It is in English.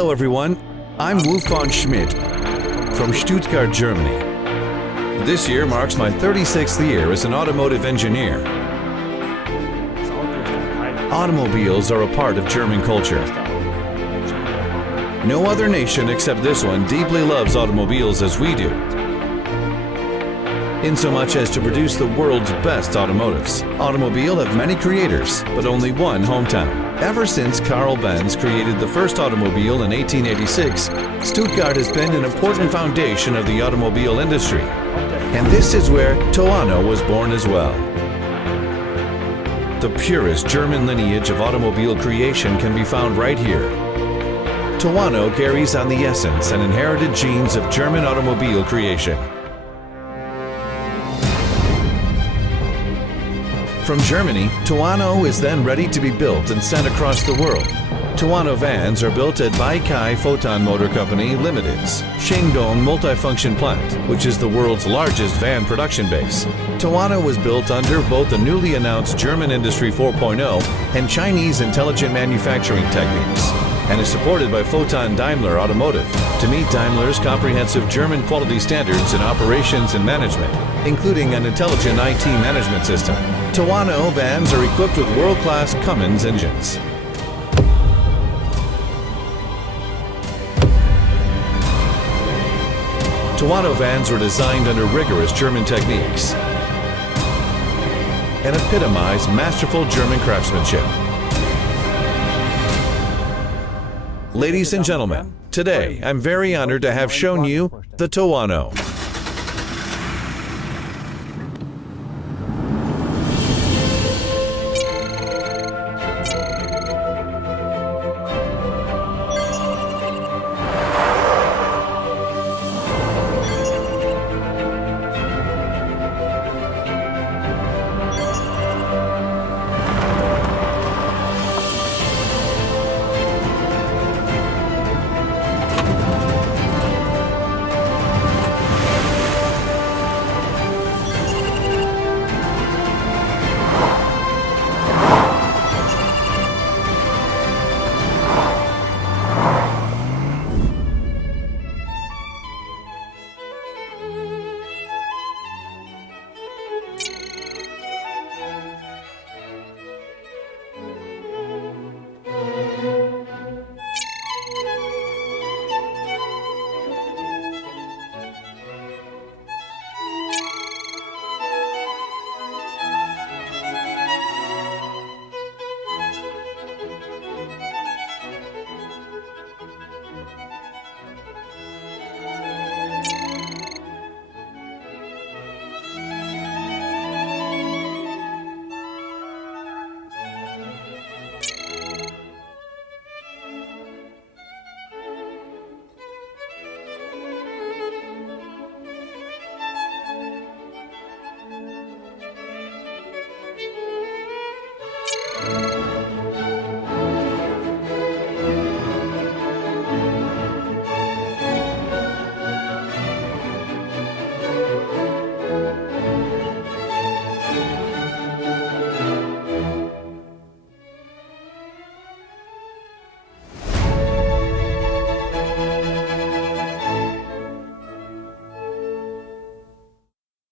Hello everyone, I'm Wolfgang Schmidt from Stuttgart, Germany. This year marks my 36th year as an automotive engineer. Automobiles are a part of German culture. No other nation except this one deeply loves automobiles as we do, insomuch as to produce the world's best automotives. Automobile have many creators, but only one hometown. Ever since Carl Benz created the first automobile in 1886, Stuttgart has been an important foundation of the automobile industry. And this is where Toano was born as well. The purest German lineage of automobile creation can be found right here. Toano carries on the essence and inherited genes of German automobile creation. From Germany, Toano is then ready to be built and sent across the world. Toano vans are built at Beikai Foton Motor Company Limited's Shandong multifunction plant, which is the world's largest van production base. Toano was built under both the newly announced German Industry 4.0 and Chinese intelligent manufacturing techniques, and is supported by Foton Daimler Automotive to meet Daimler's comprehensive German quality standards in operations and management, including an intelligent IT management system. Toano vans are equipped with world-class Cummins engines. Toano vans were designed under rigorous German techniques and epitomize masterful German craftsmanship. Ladies and gentlemen, today I'm very honored to have shown you the Toano.